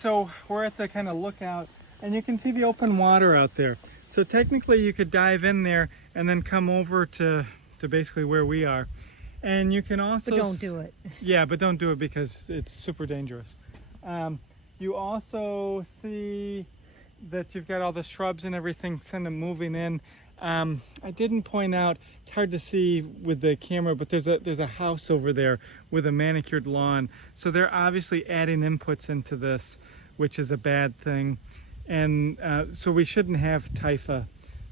So we're at the kind of lookout, and you can see the open water out there. So technically you could dive in there and then come over to basically where we are. And you can also... But don't do it. Yeah, but don't do it because it's super dangerous. You also see that you've got all the shrubs and everything kind of moving in. I didn't point out, it's hard to see with the camera, but there's a house over there with a manicured lawn. So they're obviously adding inputs into this, which is a bad thing. And so we shouldn't have typha.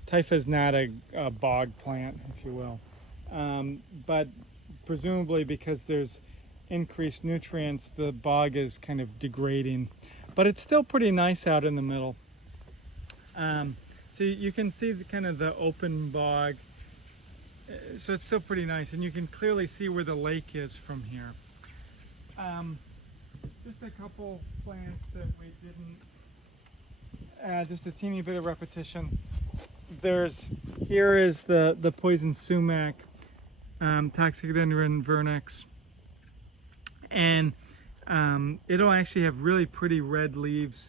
Typha is not a bog plant, if you will. But presumably because there's increased nutrients, the bog is kind of degrading. But it's still pretty nice out in the middle. So you can see the kind of the open bog. So it's still pretty nice, and you can clearly see where the lake is from here. Just a couple plants that we didn't, just a teeny bit of repetition. Here is the poison sumac, Toxicodendron vernix, and it'll actually have really pretty red leaves.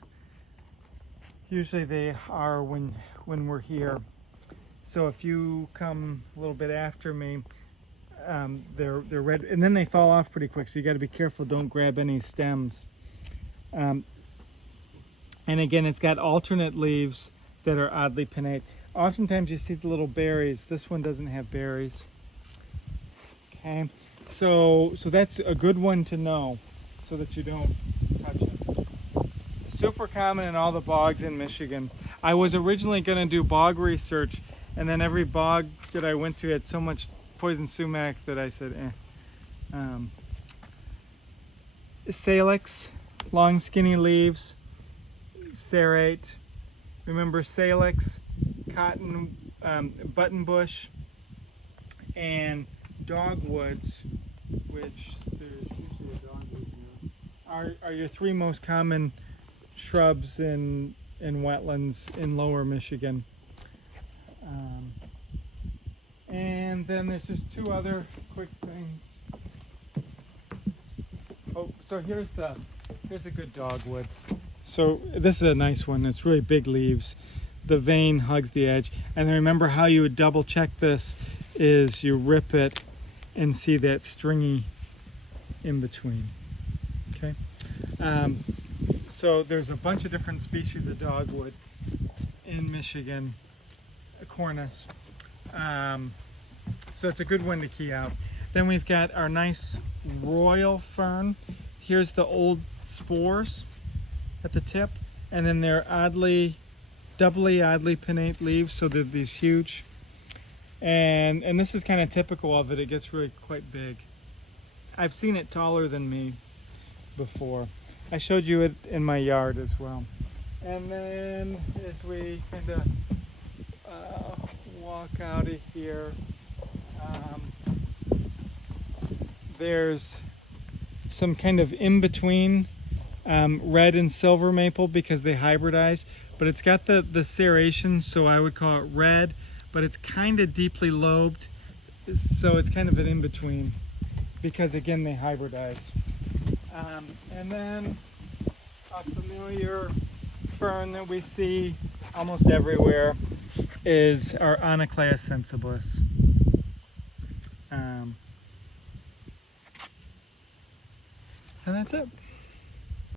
Usually they are when we're here. So if you come a little bit after me, they're red, and then they fall off pretty quick. So you got to be careful. Don't grab any stems. And again, it's got alternate leaves that are oddly pinnate. Oftentimes you see the little berries. This one doesn't have berries. Okay, so that's a good one to know, so that you don't touch it. Super common in all the bogs in Michigan. I was originally going to do bog research, and then every bog that I went to had so much poison sumac that I said, Salix, long skinny leaves, serrate. Remember salix, cotton, buttonbush, and dogwoods, which there's usually a dogwood here, are your three most common shrubs in wetlands in lower Michigan. And then there's just two other quick things. Oh, so here's a good dogwood. So this is a nice one. It's really big leaves. The vein hugs the edge. And then remember how you would double check this is you rip it and see that stringy in between. Okay. So there's a bunch of different species of dogwood in Michigan, Cornus. So it's a good one to key out. Then we've got our nice royal fern. Here's the old spores at the tip, and then they're doubly oddly pinnate leaves, so they're these huge. And this is kind of typical of it. It gets really quite big. I've seen it taller than me before. I showed you it in my yard as well. And then as we kind of walk out of here, there's some kind of in-between red and silver maple because they hybridize, but it's got the serration, so I would call it red, but it's kind of deeply lobed, so it's kind of an in-between because again they hybridize. And then a familiar fern that we see almost everywhere is our Onoclea sensibilis. And that's it.